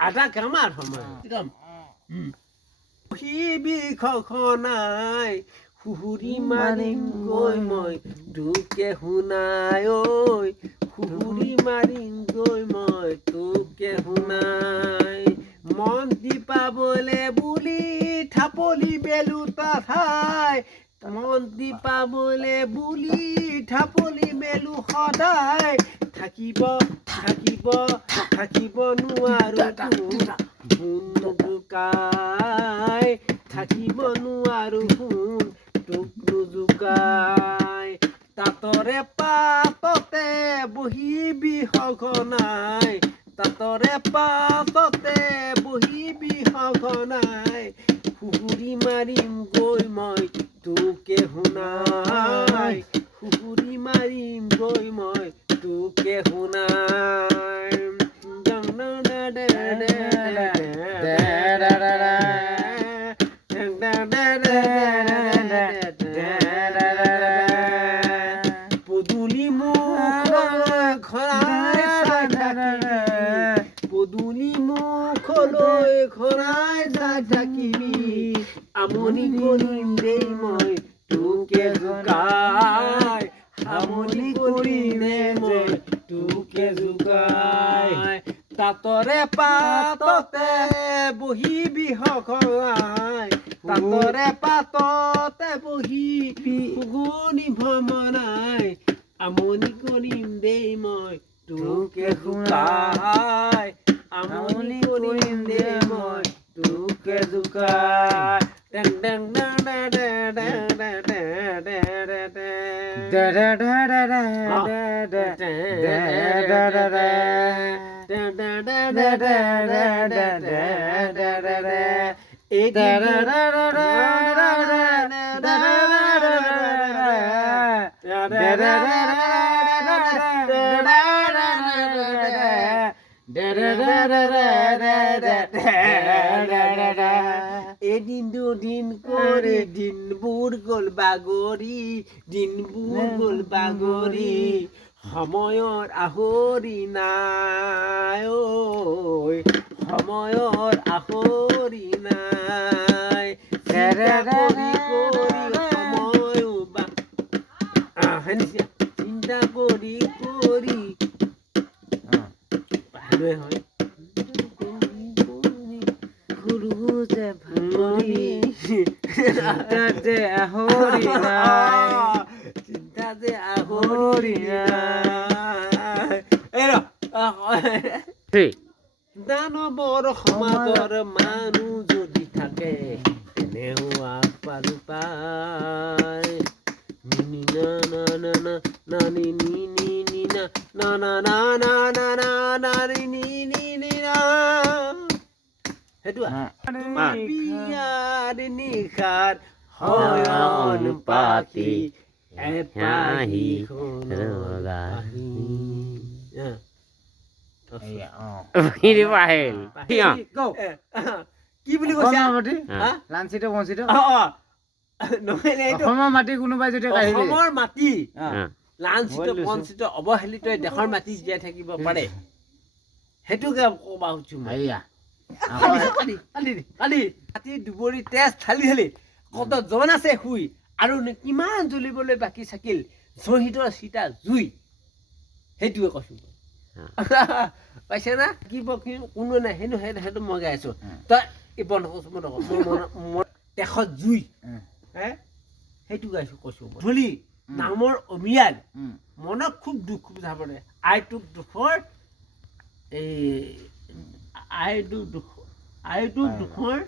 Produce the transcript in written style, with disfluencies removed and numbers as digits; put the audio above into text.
আটা কামাৰ সময় নাই হুহুৰি মাৰিম গৈ মই তোকে শুনাই ঐ হুহুৰি মাৰিম গৈ মই তোকে শুনাই মন দি পাবলে বুলি থাপলি বেলু তাঠাই মন দি পাবলে বুলি থাপলি মেলু সদায় থাকিব থাকিব থাকিব নোৱাৰো শুন জোকাই থাকিব নোৱাৰো শুন তোক জোকাই তাতৰে পাততে বহিবি সঘনাই তাতৰে পাততে বহিবি সঘনাই হুহুৰি মাৰিম গৈ মই তোকে শুনাই হুহুৰি মাৰিম গৈ মই তোকে শুনাই পদূলি মুখলৈ ঘৰাই চাই থাকিবি আমনি কৰিম দেই মই তোকে জোকাই আমনি কৰিম মই তোকে জোকাই তাতৰে পাততে বহিবি সঘনাই তাতৰে পাততে বহিবি শুনি ভ্ৰমণাই আমনি কৰিম দেই মই তোকে শুনাই আমনি কৰিম দেই মই তোকে জোকাই ডেং ডেং ডেং ডেং ডেং এদিন দুদিন করে দিনবোৰ গ'ল বাগৰি সময়ৰ আহৰি নাই ঐ সময়ৰ আহৰি নাই চিন্তা কৰি হয় যে ভাঙৰি চিন্তা যে আহৰি নাই দানৱৰ সমাজৰ মানুহ যদি থাকে এনেও পাৰো পাই সেইটো বিয়াৰ নিশাৰ শয়ন পাতি এপাহি কি বুলি কৈছে অসমৰ মাটি কোনোবাই যদি অসমৰ মাটি লাঞ্ছিত বঞ্চিত অৱহেলিত দেশৰ মাটি জীয়াই থাকিব পাৰে সেইটোকে কবা খুজিছো কালি দুবৰি তেজ ঢালি কত জন আছে শুই আৰু কিমান জ্বলিবলৈ বাকী থাকিল শ্বহীদৰ চিতা জুই সেইটোৱে কৈছো পাইছে না কি কোনো নাই সেইটো মই গাই আছো তই এই বন্ধ মোৰ দেশত জুই সেইটো গাইছো কৈছো ধূলি নামৰ অমিয়াল মনত খুব দুখ বুঝা পৰে আইটোক দুখৰ আইটো দুখৰ